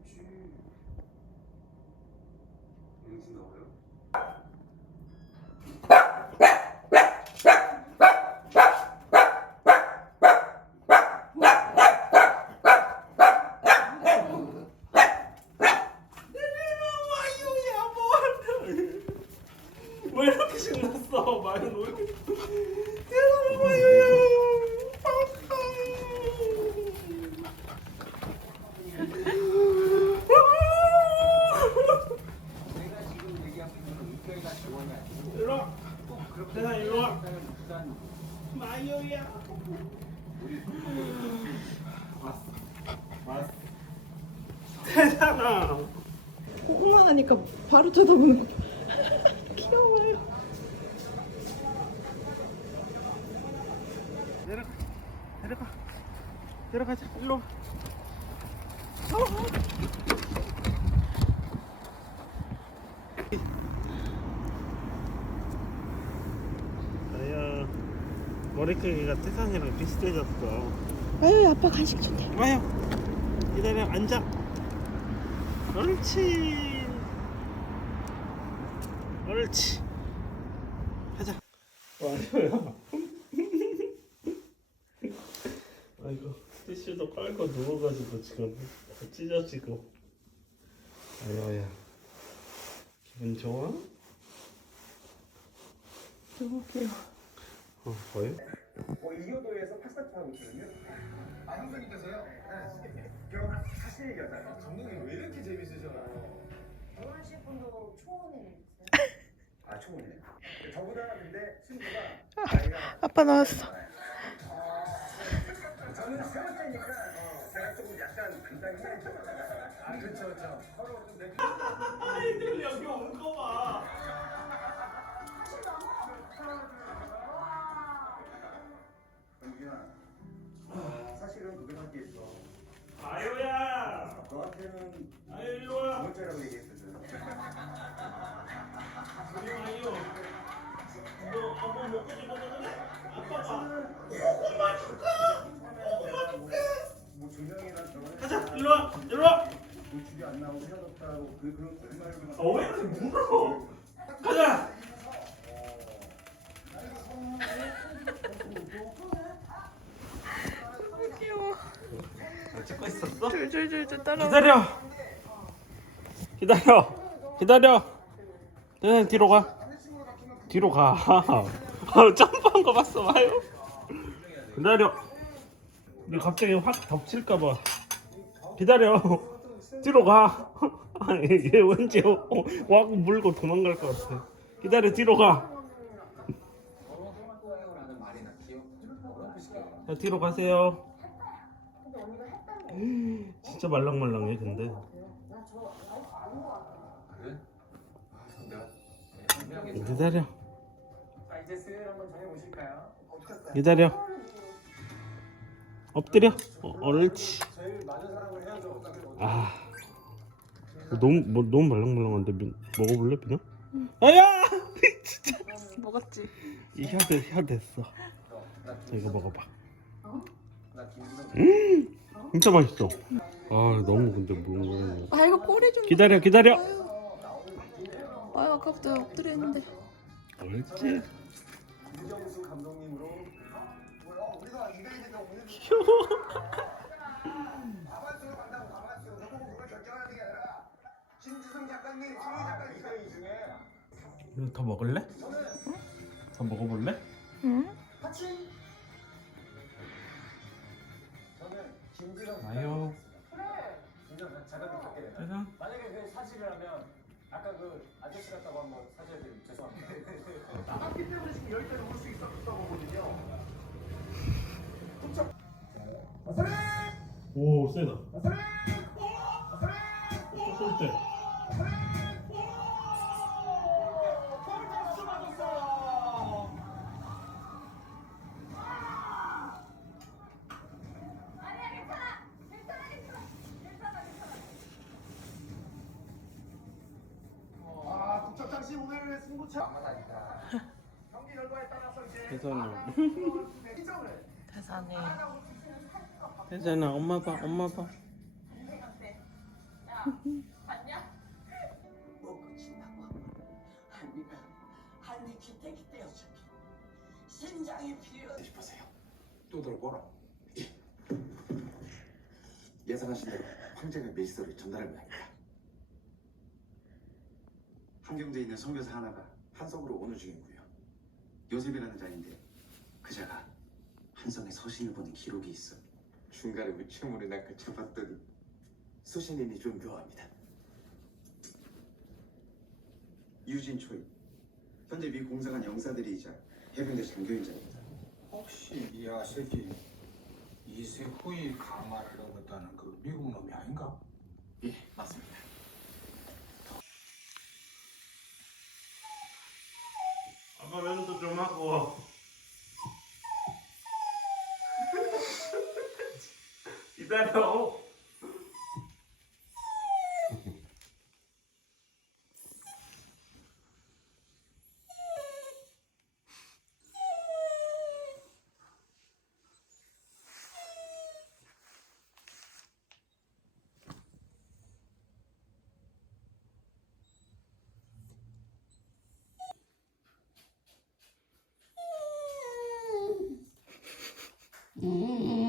있지. 맹신다고요? 왜 이렇게 신났어? 왜이렇게 대단한 마요야 일로 와 대단 일로 와 마요야 왔어 대단아 호만 하니까 바로 쳐다보는 거. 봐. 귀여워요. 내려가 내려가 내려가자 일로 와아야 머리카락이가 태산이랑 비슷해졌어. 아유 아빠 간식 준대. 와요 기다려 앉아. 옳지 옳지 가자. 와요야 아이고 티슈도 깔고 누워가지고 지금 다 찢어지고. 아야야. 기분 좋아? 너무 귀여워. 어 뭐요? 뭐 이교도에서 팍사트 하고 있거든요. 아 형수님께서요? 네. 그럼 사실 얘기하자면 감독님 왜 이렇게 재밌으셔요? 씨 분도 초원에 아 초보네. 저보다 근데 친구가 나이가 아빠 나왔어. 저는 세 번째니까 어, 제가 조금 약간 간단히 그 거짓말을 어, 왜 이렇게 물어? 가자. 귀여워. 아, 찍고 있었어? 줄줄줄줄 따라. 기다려. 기다려. 기다려. 네, 뒤로 가. 뒤로 가. 아, 점프한 거 봤어, 봐요. 기다려. 이 갑자기 확 덮칠까 봐. 기다려. 뒤로 가. 아니, 얘 왠지 어, 와고 물고 도망갈 것 같아. 기다려, 뒤로 가. 자, 뒤로 가세요. 진짜 말랑말랑해, 근데. 기다려. 기다려. 엎드려. 어, 옳지. 아. 너무 뭐, 너무 말랑말랑한데 민, 먹어볼래 그냥? 아야! 진짜 먹었지. 이 혀, 됐어. 자, 이거 먹어봐. 음, 진짜 맛있어. 아 너무 근데 뭐아 이거 꼬리 좀. 기다려 기다려. 아유. 아유 아까부터 엎드려 있는데. 옳지. 귀여워. 가만수로 간다고 가만수 너무 그걸 결정하는 게 아니라 김지성 작가님 승희 작가님 이거 더 먹을래? 더 먹어볼래? 응? 아유. 세상. 만약에 그 사실이라면 아까 그 아저씨 같다고 한번 사죄드리면 죄송합니다. 나갔기 때문에 지금 여기까지 올수 있었던 거거든요. 훔쳐. 어서래! 오 세다. 어서래! 어서래! 쏠 때. 이점을 대산에. 세상에 엄마 봐 엄마 봐. 먹고 친다고 한이가 한이 기대기 떼어주기 심장이 필요 싶으세요. 또 들어보라. 예. 예상하신 대로 황제가 메시서를 전달할 모양입니다. 함경제에 있는 선교사 하나가 한성으로 오는 중이고요. 요셉이라는 자인데 그 자가 한성에 서신을 보낸 기록이 있어 중간에 우체물에 낚아 잡았더니 수신인이 좀 묘합니다. 유진 초이 현재 미 공사관 영사들이자 해병대 장교인자입니다. 혹시 이 아새끼 이세후이 가마를 얻었다는 그 미국 놈이 아닌가? 예, 맞습니다. 嗯嗯嗯。